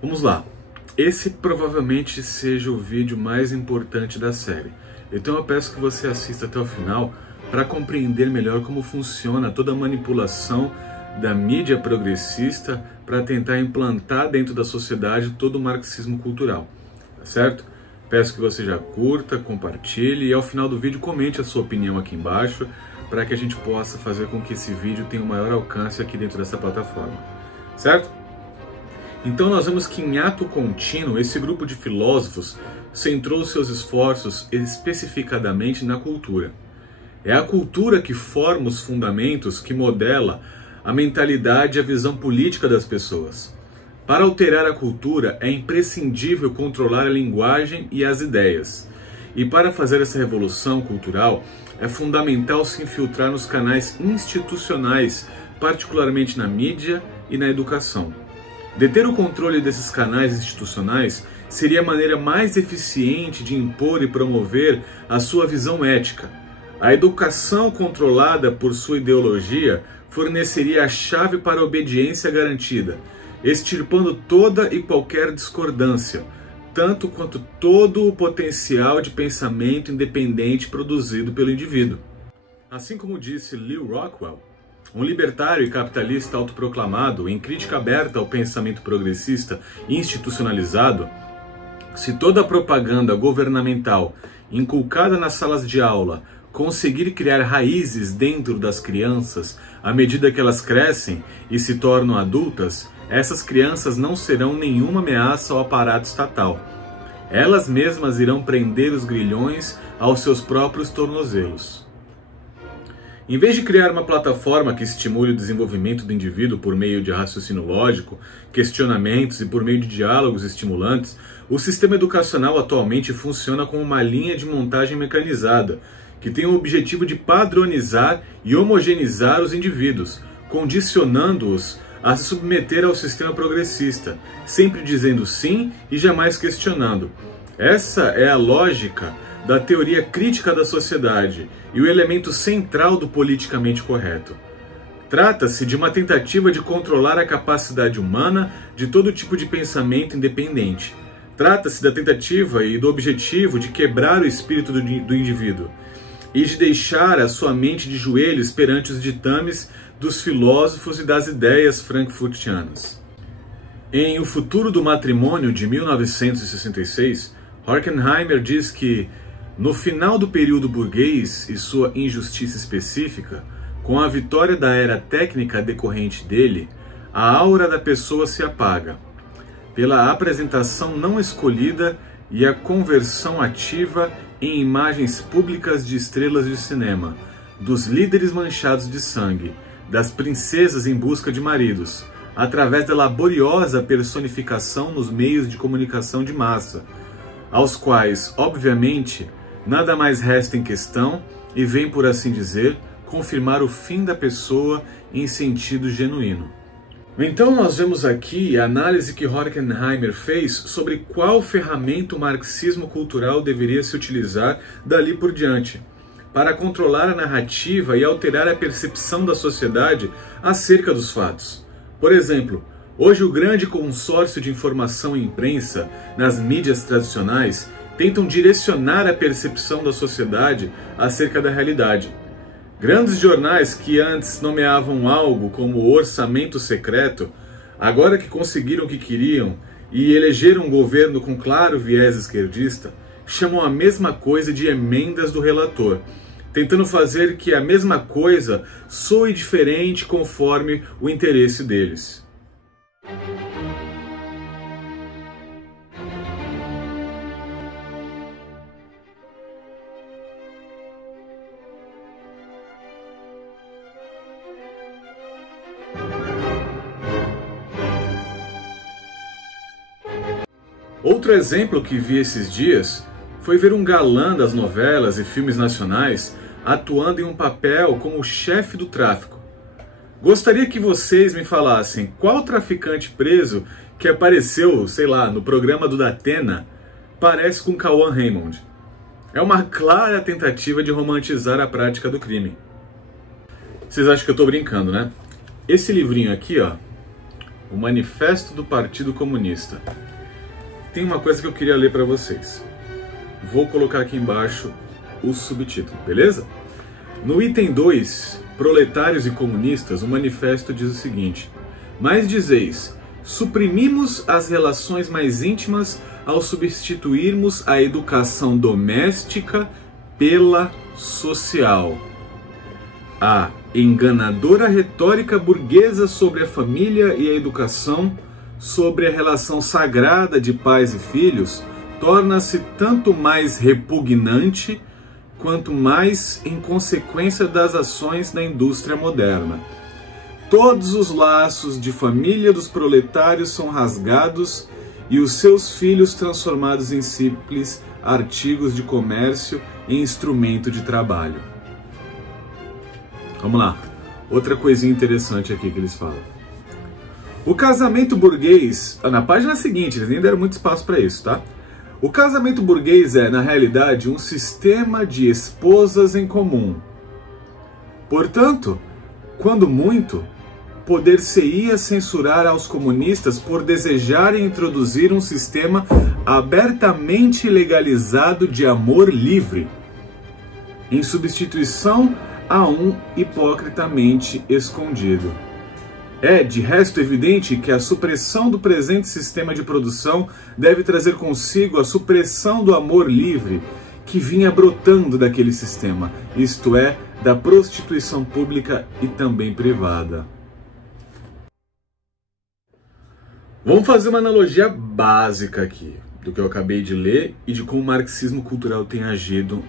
Vamos lá. Esse provavelmente seja o vídeo mais importante da série. Então eu peço que você assista até o final para compreender melhor como funciona toda a manipulação da mídia progressista para tentar implantar dentro da sociedade todo o marxismo cultural, tá certo? Peço que você já curta, compartilhe e ao final do vídeo comente a sua opinião aqui embaixo para que a gente possa fazer com que esse vídeo tenha o maior alcance aqui dentro dessa plataforma, certo? Então nós vemos que em ato contínuo esse grupo de filósofos centrou seus esforços especificadamente na cultura. É a cultura que forma os fundamentos, que modela a mentalidade e a visão política das pessoas. Para alterar a cultura é imprescindível controlar a linguagem e as ideias. E para fazer essa revolução cultural é fundamental se infiltrar nos canais institucionais, particularmente na mídia e na educação. Deter o controle desses canais institucionais seria a maneira mais eficiente de impor e promover a sua visão ética. A educação controlada por sua ideologia forneceria a chave para a obediência garantida, extirpando toda e qualquer discordância, tanto quanto todo o potencial de pensamento independente produzido pelo indivíduo. Assim como disse Lew Rockwell, um libertário e capitalista autoproclamado, em crítica aberta ao pensamento progressista institucionalizado, se toda a propaganda governamental inculcada nas salas de aula conseguir criar raízes dentro das crianças à medida que elas crescem e se tornam adultas, essas crianças não serão nenhuma ameaça ao aparato estatal. Elas mesmas irão prender os grilhões aos seus próprios tornozelos. Em vez de criar uma plataforma que estimule o desenvolvimento do indivíduo por meio de raciocínio lógico, questionamentos e por meio de diálogos estimulantes, o sistema educacional atualmente funciona como uma linha de montagem mecanizada, que tem o objetivo de padronizar e homogeneizar os indivíduos, condicionando-os a se submeter ao sistema progressista, sempre dizendo sim e jamais questionando. Essa é a lógica da teoria crítica da sociedade e o elemento central do politicamente correto. Trata-se de uma tentativa de controlar a capacidade humana de todo tipo de pensamento independente. Trata-se da tentativa e do objetivo de quebrar o espírito do indivíduo e de deixar a sua mente de joelhos perante os ditames dos filósofos e das ideias frankfurtianas. Em O Futuro do Matrimônio, de 1966, Horkheimer diz que no final do período burguês e sua injustiça específica, com a vitória da era técnica decorrente dele, a aura da pessoa se apaga, pela apresentação não escolhida e a conversão ativa em imagens públicas de estrelas de cinema, dos líderes manchados de sangue, das princesas em busca de maridos, através da laboriosa personificação nos meios de comunicação de massa, aos quais, obviamente, nada mais resta em questão e vem, por assim dizer, confirmar o fim da pessoa em sentido genuíno. Então nós vemos aqui a análise que Horkheimer fez sobre qual ferramenta o marxismo cultural deveria se utilizar dali por diante, para controlar a narrativa e alterar a percepção da sociedade acerca dos fatos. Por exemplo, hoje o grande consórcio de informação e imprensa nas mídias tradicionais tentam direcionar a percepção da sociedade acerca da realidade. Grandes jornais que antes nomeavam algo como orçamento secreto, agora que conseguiram o que queriam e elegeram um governo com claro viés esquerdista, chamam a mesma coisa de emendas do relator, tentando fazer que a mesma coisa soe diferente conforme o interesse deles. Outro exemplo que vi esses dias foi ver um galã das novelas e filmes nacionais atuando em um papel como chefe do tráfico. Gostaria que vocês me falassem qual traficante preso que apareceu, sei lá, no programa do Datena parece com Cauã Raymond. É uma clara tentativa de romantizar a prática do crime. Vocês acham que eu tô brincando, né? Esse livrinho aqui, ó, o Manifesto do Partido Comunista. Tem uma coisa que eu queria ler para vocês. Vou colocar aqui embaixo o subtítulo, beleza? No item 2, Proletários e Comunistas, o manifesto diz o seguinte: mas dizeis, suprimimos as relações mais íntimas ao substituirmos a educação doméstica pela social. A enganadora retórica burguesa sobre a família e a educação, sobre a relação sagrada de pais e filhos, torna-se tanto mais repugnante quanto mais em consequência das ações da indústria moderna. Todos os laços de família dos proletários são rasgados e os seus filhos transformados em simples artigos de comércio e instrumento de trabalho. Vamos lá, outra coisinha interessante aqui que eles falam. O casamento burguês, na página seguinte, eles nem deram muito espaço para isso, tá? O casamento burguês é, na realidade, um sistema de esposas em comum. Portanto, quando muito, poder-se-ia censurar aos comunistas por desejarem introduzir um sistema abertamente legalizado de amor livre, em substituição a um hipocritamente escondido. É, de resto, evidente que a supressão do presente sistema de produção deve trazer consigo a supressão do amor livre que vinha brotando daquele sistema, isto é, da prostituição pública e também privada. Vamos fazer uma analogia básica aqui do que eu acabei de ler e de como o marxismo cultural tem agido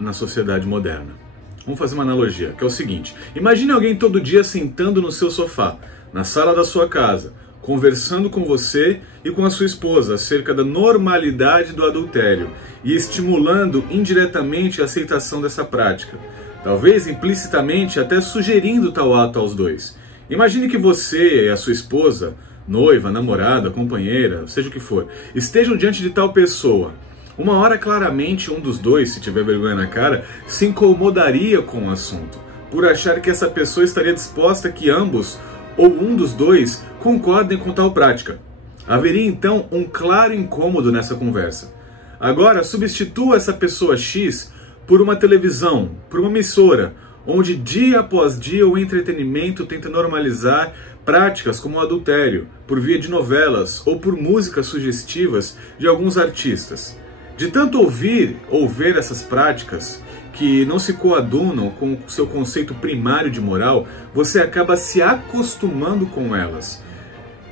na sociedade moderna. Vamos fazer uma analogia, que é o seguinte: imagine alguém todo dia sentando no seu sofá, na sala da sua casa, conversando com você e com a sua esposa acerca da normalidade do adultério e estimulando indiretamente a aceitação dessa prática, talvez implicitamente até sugerindo tal ato aos dois. Imagine que você e a sua esposa, noiva, namorada, companheira, seja o que for, estejam diante de tal pessoa. Uma hora, claramente, um dos dois, se tiver vergonha na cara, se incomodaria com o assunto, por achar que essa pessoa estaria disposta a que ambos, ou um dos dois, concordem com tal prática. Haveria, então, um claro incômodo nessa conversa. Agora, substitua essa pessoa X por uma televisão, por uma emissora, onde dia após dia o entretenimento tenta normalizar práticas como o adultério, por via de novelas ou por músicas sugestivas de alguns artistas. De tanto ouvir ou ver essas práticas, que não se coadunam com o seu conceito primário de moral, você acaba se acostumando com elas.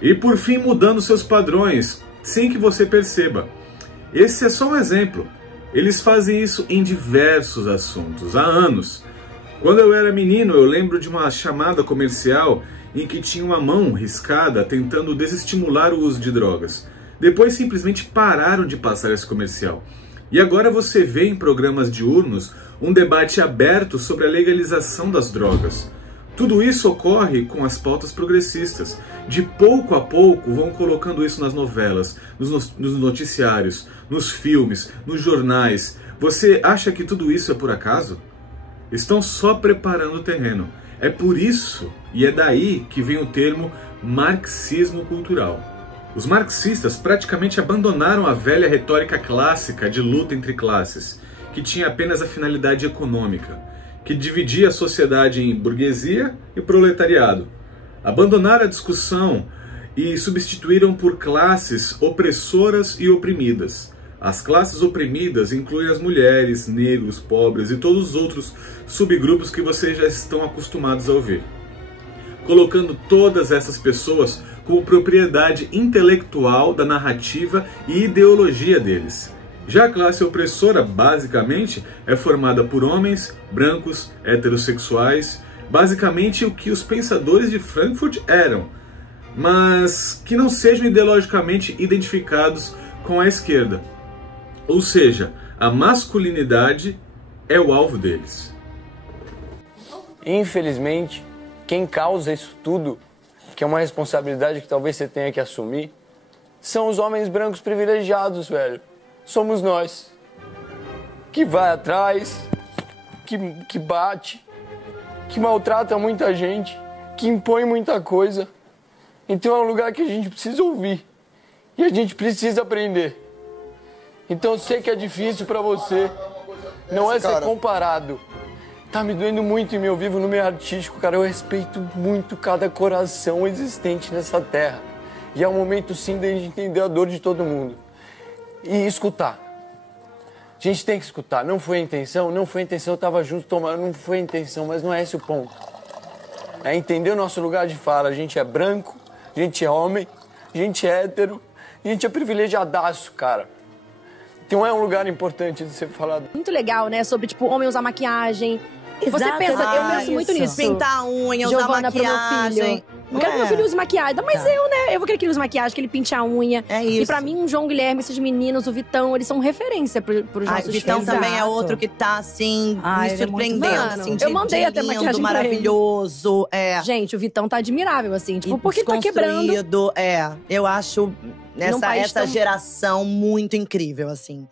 E por fim mudando seus padrões, sem que você perceba. Esse é só um exemplo. Eles fazem isso em diversos assuntos, há anos. Quando eu era menino, eu lembro de uma chamada comercial em que tinha uma mão riscada tentando desestimular o uso de drogas. Depois simplesmente pararam de passar esse comercial. E agora você vê em programas diurnos um debate aberto sobre a legalização das drogas. Tudo isso ocorre com as pautas progressistas. De pouco a pouco vão colocando isso nas novelas, nos noticiários, nos filmes, nos jornais. Você acha que tudo isso é por acaso? Estão só preparando o terreno. É por isso, e é daí que vem o termo marxismo cultural. Os marxistas praticamente abandonaram a velha retórica clássica de luta entre classes, que tinha apenas a finalidade econômica, que dividia a sociedade em burguesia e proletariado. Abandonaram a discussão e substituíram por classes opressoras e oprimidas. As classes oprimidas incluem as mulheres, negros, pobres e todos os outros subgrupos que vocês já estão acostumados a ouvir, colocando todas essas pessoas como propriedade intelectual da narrativa e ideologia deles. Já a classe opressora, basicamente, é formada por homens brancos, heterossexuais, basicamente o que os pensadores de Frankfurt eram, mas que não sejam ideologicamente identificados com a esquerda. Ou seja, a masculinidade é o alvo deles. Infelizmente, quem causa isso tudo, que é uma responsabilidade que talvez você tenha que assumir, são os homens brancos privilegiados, velho. Somos nós. que vai atrás, que bate, que maltrata muita gente, que impõe muita coisa. Então é um lugar que a gente precisa ouvir e a gente precisa aprender. Então eu sei que é difícil pra você, não é ser comparado. Tá me doendo muito em meu vivo no meio artístico, cara. Eu respeito muito cada coração existente nessa terra. E é um momento sim da gente entender a dor de todo mundo. E escutar. A gente tem que escutar. Não foi a intenção, eu tava junto tomando, não foi a intenção, mas não é esse o ponto. É entender o nosso lugar de fala. A gente é branco, a gente é homem, a gente é hétero, a gente é privilegiadaço, cara. Então é um lugar importante de ser falado. Muito legal, né? Sobre, tipo, homem usar maquiagem. Você pensa, eu penso muito nisso. Pintar a unha, usar maquiagem. Não quero que meu filho use maquiagem. Mas eu, né? Eu vou querer que ele use maquiagem, que ele pinte a unha. É isso. E pra mim, o João Guilherme, esses meninos, o Vitão, eles são referência pros nossos filhos. O Vitão também é outro que tá, assim, me surpreendendo. Assim, eu mandei até maquiagem maravilhoso. Gente, o Vitão tá admirável, assim. Tipo, porque tá quebrando. Eu acho essa geração muito incrível, assim.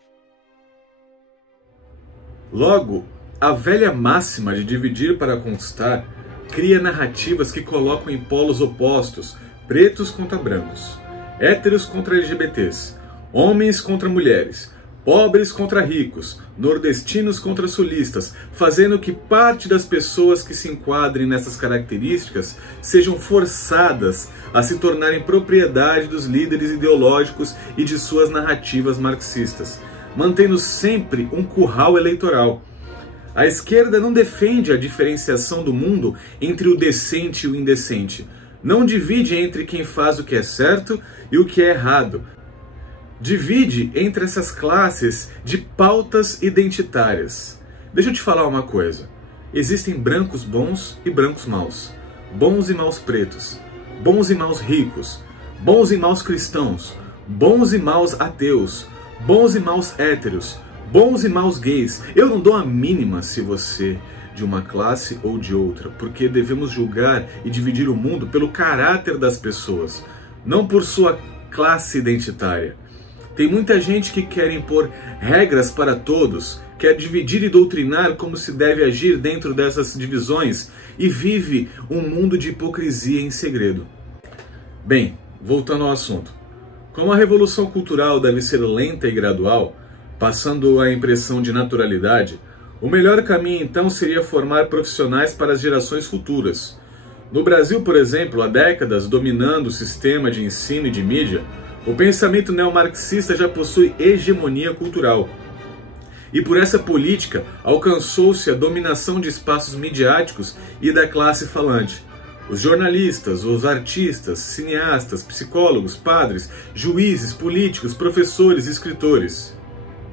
Logo, a velha máxima de dividir para conquistar cria narrativas que colocam em polos opostos, pretos contra brancos, héteros contra LGBTs, homens contra mulheres, pobres contra ricos, nordestinos contra sulistas, fazendo que parte das pessoas que se enquadrem nessas características sejam forçadas a se tornarem propriedade dos líderes ideológicos e de suas narrativas marxistas, mantendo sempre um curral eleitoral. A esquerda não defende a diferenciação do mundo entre o decente e o indecente. Não divide entre quem faz o que é certo e o que é errado. Divide entre essas classes de pautas identitárias. Deixa eu te falar uma coisa. Existem brancos bons e brancos maus. Bons e maus pretos. Bons e maus ricos. Bons e maus cristãos. Bons e maus ateus. Bons e maus héteros. Bons e maus gays. Eu não dou a mínima se você de uma classe ou de outra, porque devemos julgar e dividir o mundo pelo caráter das pessoas, não por sua classe identitária. Tem muita gente que quer impor regras para todos, quer dividir e doutrinar como se deve agir dentro dessas divisões e vive um mundo de hipocrisia em segredo. Bem, voltando ao assunto. Como a revolução cultural deve ser lenta e gradual, passando a impressão de naturalidade, o melhor caminho então seria formar profissionais para as gerações futuras. No Brasil, por exemplo, há décadas dominando o sistema de ensino e de mídia, o pensamento neomarxista já possui hegemonia cultural. E por essa política alcançou-se a dominação de espaços midiáticos e da classe falante. Os jornalistas, os artistas, cineastas, psicólogos, padres, juízes, políticos, professores e escritores.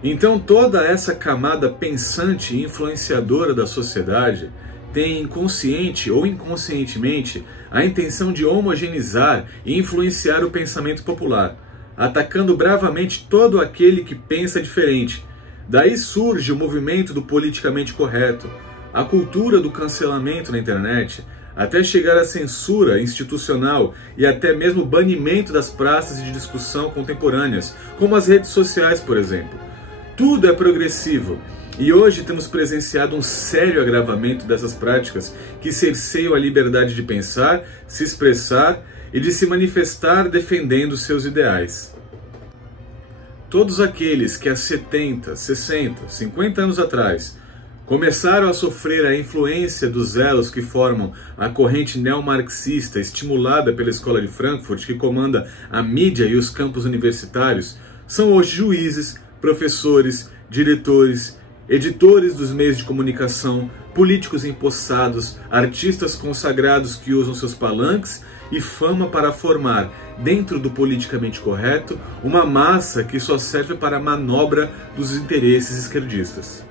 Então toda essa camada pensante e influenciadora da sociedade tem, consciente ou inconscientemente, a intenção de homogeneizar e influenciar o pensamento popular, atacando bravamente todo aquele que pensa diferente. Daí surge o movimento do politicamente correto, a cultura do cancelamento na internet, até chegar à censura institucional e até mesmo o banimento das praças de discussão contemporâneas, como as redes sociais, por exemplo. Tudo é progressivo e hoje temos presenciado um sério agravamento dessas práticas que cerceiam a liberdade de pensar, se expressar e de se manifestar defendendo seus ideais. Todos aqueles que há 70, 60, 50 anos atrás começaram a sofrer a influência dos elos que formam a corrente neomarxista estimulada pela Escola de Frankfurt, que comanda a mídia e os campos universitários, são hoje juízes, professores, diretores, editores dos meios de comunicação, políticos empossados, artistas consagrados que usam seus palanques e fama para formar, dentro do politicamente correto, uma massa que só serve para a manobra dos interesses esquerdistas.